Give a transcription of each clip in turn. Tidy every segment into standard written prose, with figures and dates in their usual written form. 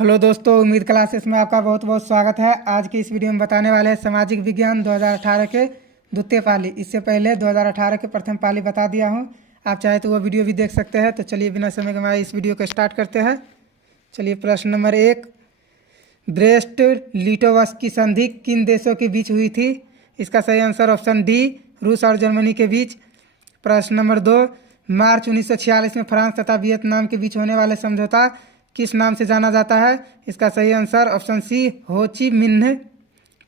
Hello दोस्तों, उम्मीद classes में आपका बहुत बहुत स्वागत है। आज की इस वीडियो में बताने वाले हैं सामाजिक विज्ञान 2018 के द्वितीय पाली। इससे पहले 2018 के प्रथम पाली बता दिया हूं, आप चाहे तो वो वीडियो भी देख सकते हैं। तो चलिए बिना समय गंवाए इस वीडियो को स्टार्ट करते हैं। चलिए प्रश्न नंबर 1, ब्रेस्ट लिटोवस की संधि किन देशों के बीच हुई थी? इसका सही आंसर ऑप्शन डी, रूस और जर्मनी के बीच। प्रश्न नंबर 2, मार्च 1946 में फ्रांस तथा वियतनाम के बीच होने वाले समझौता किस नाम से जाना जाता है? इसका सही आंसर ऑप्शन सी, हो ची मिन्ह।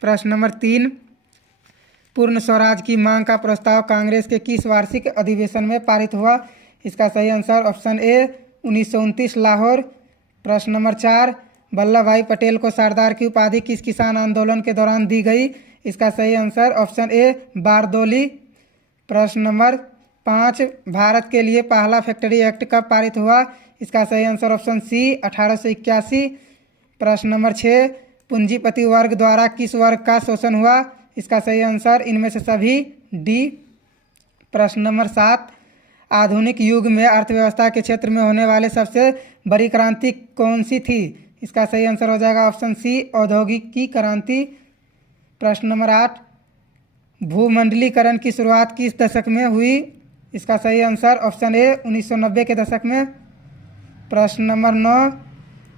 प्रश्न नंबर 3, पूर्ण स्वराज की मांग का प्रस्ताव कांग्रेस के किस वार्षिक अधिवेशन में पारित हुआ? इसका सही आंसर ऑप्शन ए, 1929 लाहौर। प्रश्न नंबर 4, वल्लभ भाई पटेल को सरदार की उपाधि किस किसान आंदोलन के दौरान दी गई? इसका सही आंसर ऑप्शन ए, बारदोली। प्रश्न नंबर 5, भारत के लिए पहला फैक्ट्री एक्ट कब पारित हुआ? इसका सही आंसर ऑप्शन सी, 1881। प्रश्न नंबर 6, पूंजीपति वर्ग द्वारा किस वर्ग का शोषण हुआ? इसका सही आंसर इनमें से सभी, डी। प्रश्न नंबर 7, आधुनिक युग में अर्थव्यवस्था के क्षेत्र में होने वाले सबसे बड़ी क्रांति कौन सी थी? इसका सही आंसर हो जाएगा ऑप्शन सी, औद्योगिकी क्रांति। प्रश्न नंबर 8, भूमंडलीकरण की शुरुआत किस दशक में हुई? इसका सही आंसर ऑप्शन ए, 1990 के दशक में। प्रश्न नंबर 9,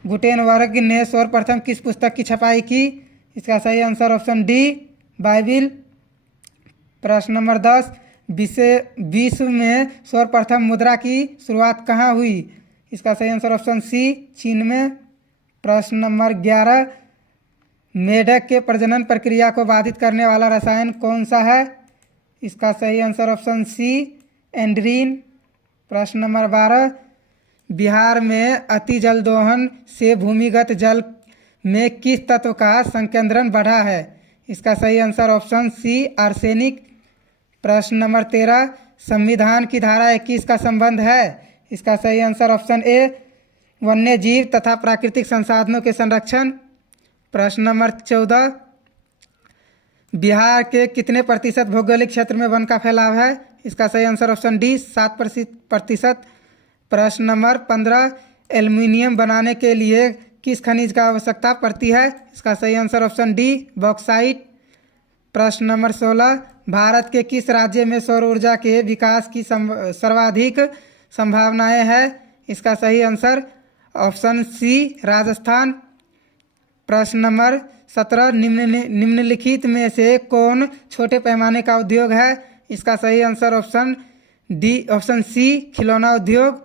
गुटेनबर्ग ने सर्वप्रथम किस पुस्तक की छपाई की? इसका सही आंसर ऑप्शन डी, बाइबिल। प्रश्न नंबर 10, विश्व में सर्वप्रथम मुद्रा की शुरुआत कहाँ हुई? इसका सही आंसर ऑप्शन सी, चीन में। प्रश्न नंबर 11, मेढक के प्रजनन प्रक्रिया को बाधित करने वाला रसायन कौन सा है? इसका सही आंसर ऑप्शन सी, एंड्रीन। प्रश्न नंबर 12, बिहार में अति जल दोहन से भूमिगत जल में किस तत्व का संकेंद्रण बढ़ा है? इसका सही आंसर ऑप्शन सी, आर्सेनिक। प्रश्न नंबर 13, संविधान की धारा 21 का संबंध है? इसका सही आंसर ऑप्शन ए, वन्य जीव तथा प्राकृतिक संसाधनों के संरक्षण। प्रश्न नंबर 14, बिहार के कितने प्रतिशत भौगोलिक क्षेत्र में वन का फैलाव है? इसका सही आंसर ऑप्शन डी, 7%। प्रश्न नंबर 15, एल्युमिनियम बनाने के लिए किस खनिज का आवश्यकता पड़ती है? इसका सही आंसर ऑप्शन डी, बॉक्साइट। प्रश्न नंबर 16, भारत के किस राज्य में सौर ऊर्जा के विकास की सर्वाधिक संभावनाएं हैं? इसका सही आंसर ऑप्शन सी, राजस्थान। प्रश्न नंबर 17, निम्नलिखित में से कौन छोटे पैमाने का उद्योग है? इसका सही answer option D, option C, खिलौना उद्योग।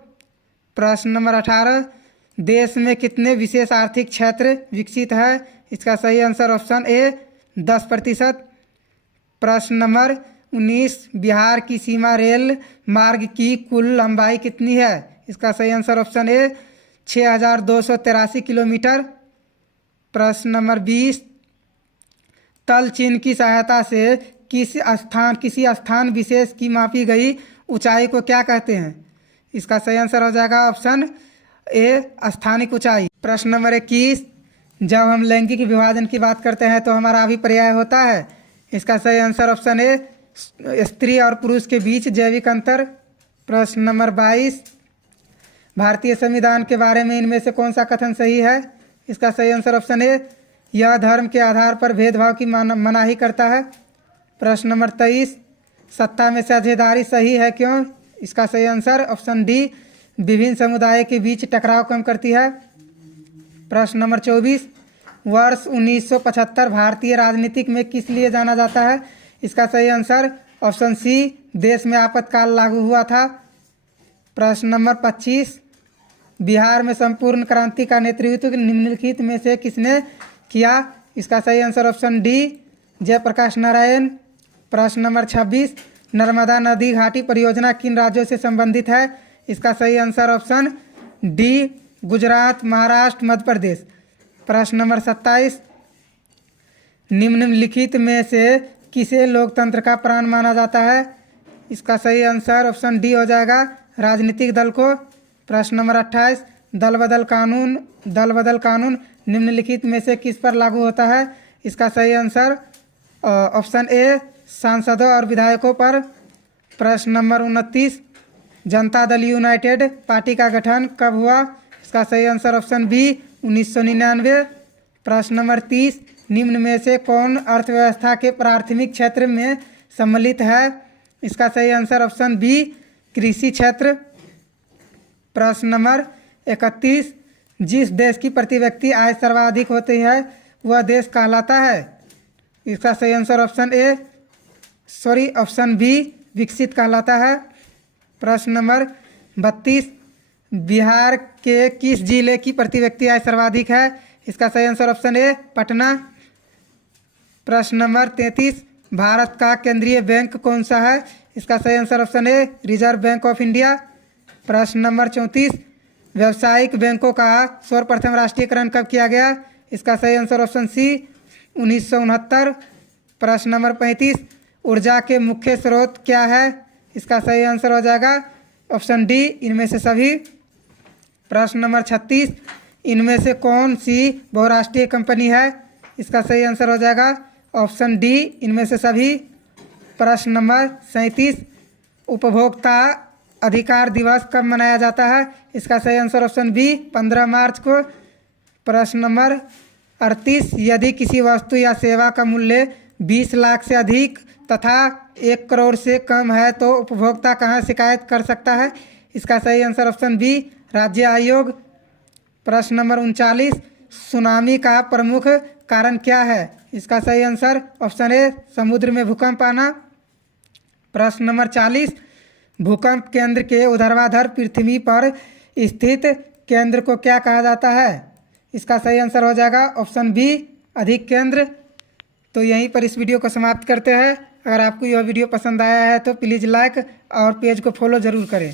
प्रश्न नंबर 18, देश में कितने विशेष आर्थिक क्षेत्र विकसित है? इसका सही आंसर ऑप्शन ए, 10%। प्रश्न नंबर 19, बिहार की सीमा रेल मार्ग की कुल लंबाई कितनी है? इसका सही आंसर ऑप्शन ए, 6283 किलोमीटर। प्रश्न नंबर 20, तल चिन्ह की सहायता से किसी स्थान विशेष की मापी गई ऊंचाई को क्या कहते हैं? इसका सही आंसर हो जाएगा ऑप्शन ए, स्थानिक ऊंचाई। प्रश्न नंबर 21, जब हम लैंगिक विभाजन की बात करते हैं तो हमारा अभिप्राय होता है? इसका सही आंसर ऑप्शन ए, स्त्री और पुरुष के बीच जैविक अंतर। प्रश्न नंबर 22, भारतीय संविधान के बारे में इनमें से कौन सा कथन सही है? इसका सही आंसर ऑप्शन ए, यह धर्म के आधार पर भेदभाव की मनाही करता है। प्रश्न नंबर 23, सत्ता में साझेदारी सही है क्यों? इसका सही आंसर ऑप्शन डी, विभिन्न समुदाय के बीच टकराव कम करती है। प्रश्न नंबर 24, वर्ष 1975 भारतीय राजनीतिक में किस लिए जाना जाता है? इसका सही आंसर ऑप्शन सी, देश में आपातकाल लागू हुआ था। प्रश्न नंबर 25, बिहार में संपूर्ण क्रांति का नेतृत्व निम्नलिखित में से किसने किया? इसका सही answer option D, Jayaprakash Narayan. प्रश्न नंबर 26, नर्मदा नदी घाटी परियोजना किन राज्यों से संबंधित है? इसका सही answer option D, Gujarat, Maharashtra, Madhya Pradesh. प्रश्न नंबर 27, निम्नलिखित में से किसे लोकतंत्र का प्राण माना जाता है? इसका सही आंसर ऑप्शन डी हो जाएगा, राजनीतिक दल को। प्रश्न नंबर 28, दल बदल कानून निम्नलिखित में से किस पर लागू होता है? इसका सही आंसर ऑप्शन ए, सांसदों और विधायकों पर। प्रश्न number 29, Janata Dal United party का गठन कब हुआ? इसका सही आंसर ऑप्शन बी, 1999। प्रश्न नंबर 30, निम्न में से कौन अर्थव्यवस्था के प्राथमिक क्षेत्र में सम्मिलित है? इसका सही आंसर ऑप्शन बी, कृषि क्षेत्र। प्रश्न नंबर 31, जिस देश की प्रति व्यक्ति आय सर्वाधिक होती है वह देश कहलाता है? इसका सही आंसर ऑप्शन बी, विकसित कहलाता है। प्रश्न नंबर 32, बिहार के किस जिले की प्रति व्यक्ति आय सर्वाधिक है? इसका सही आंसर ऑप्शन ए, पटना। प्रश्न नंबर 33, भारत का केंद्रीय बैंक कौन सा है? इसका सही answer option A, reserve bank of India. प्रश्न नंबर 34, व्यावसायिक बैंकों का सर्वप्रथम राष्ट्रीयकरण कब किया गया? इसका सही आंसर ऑप्शन सी, 1969। प्रश्न नंबर 35, ऊर्जा के मुख्य स्रोत क्या है? इसका सही आंसर हो जाएगा ऑप्शन डी, इनमें से सभी। प्रश्न नंबर 36, इनमें से कौन सी बहुराष्ट्रीय कंपनी है? इसका सही आंसर हो जाएगा ऑप्शन डी, इनमें से सभी। प्रश्न नंबर 37, उपभोक्ता अधिकार दिवस कब मनाया जाता है? इसका सही आंसर ऑप्शन बी, 15 मार्च को। प्रश्न नंबर 38, यदि किसी वस्तु या सेवा का मूल्य 20 लाख से अधिक तथा 1 करोड़ से कम है तो उपभोक्ता कहाँ शिकायत कर सकता है? इसका सही आंसर ऑप्शन बी, राज्य आयोग। प्रश्न नंबर 39, सुनामी का प्रमुख कारण क्या है? इसका सही आंसर ऑप्शन ए, समुद्र में भूकंप आना। प्रश्न नंबर 40, भूकंप केंद्र के ऊर्ध्वाधर पृथ्वी पर स्थित केंद्र को क्या कहा जाता है? इसका सही आंसर हो जाएगा ऑप्शन बी, अधिक केंद्र। तो यहीं पर इस वीडियो को समाप्त करते हैं। अगर आपको यह वीडियो पसंद आया है तो प्लीज़ लाइक और पेज को फॉलो ज़रूर करें।